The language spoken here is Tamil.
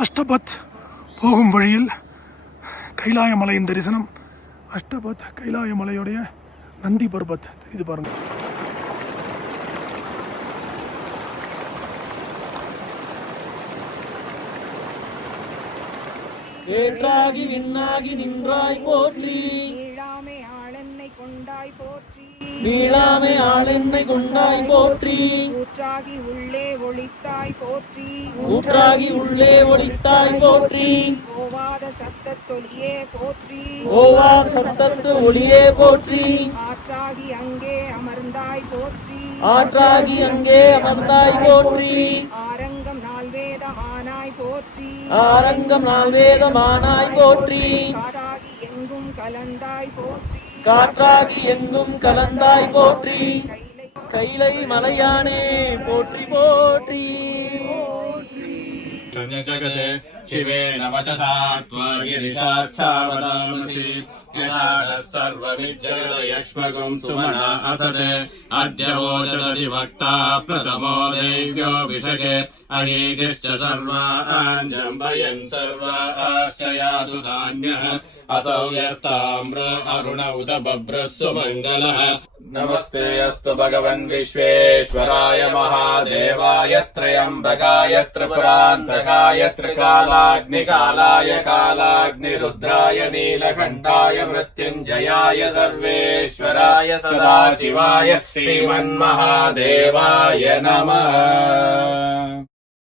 அஷ்டபத் போகும் வழியில் கைலாயமலையின் தரிசனம். அஷ்டபத் கைலாயமலையுடைய நந்தி பர்வத் இது பாருங்கள். ஏற்றாகி விண்ணாகி நின்றாய் போற்றி, மீளாமை ஆளென்னை கொண்டாய் போற்றி, மீளாமை ஆளென்னை கொண்டாய் போற்றி, ஊற்றாகி உள்ளே ஒளித்தாய் போற்றி, ஊற்றாகி உள்ளே ஒளித்தாய் போற்றி, ஓவாத சத்தத்தொலியே போற்றி, ஓவாத சத்தத்து ஒளியே போற்றி, ஆற்றாகி அங்கே அமர்ந்தாய் போற்றி, ஆற்றாகி அங்கே அமர்ந்தாய் போற்றி, ஆரங்கம் நால்வேதமானாய் போற்றி, ஆரங்கம் நால்வேதமானாய் போற்றி, காற்றாகி எங்கும் கலந்தாய் போற்றி, காற்றாகி எங்கும் கலந்தாய் போற்றி, கைலை கைலை மலையானே போற்றி போற்றி. जगते शिवेन वचसा त्वगिरिशाक्षावदामसि यदानः सर्वविज्जगदयक्ष्मगुं सुमना असते अद्य वोचदधिवक्ता प्रथमो देव्यो विषके अहीतिश्च सर्वाञ्जम्बयन् सर्वाश्चयादुधान्यः असौ यस्ताम्र अरुण उत बभ्रः सुमङ्गलः नमस्ते अस्तु भगवन् विश्वेश्वराय महादेवाय त्र्यम्बकाय त्रिपुरान्तकाय त्रिकालाग्निकालाय कालाग्निरुद्राय नीलकण्ठाय मृत्युञ्जयाय सर्वेश्वराय सदाशिवाय श्रीमन्महादेवाय नमः।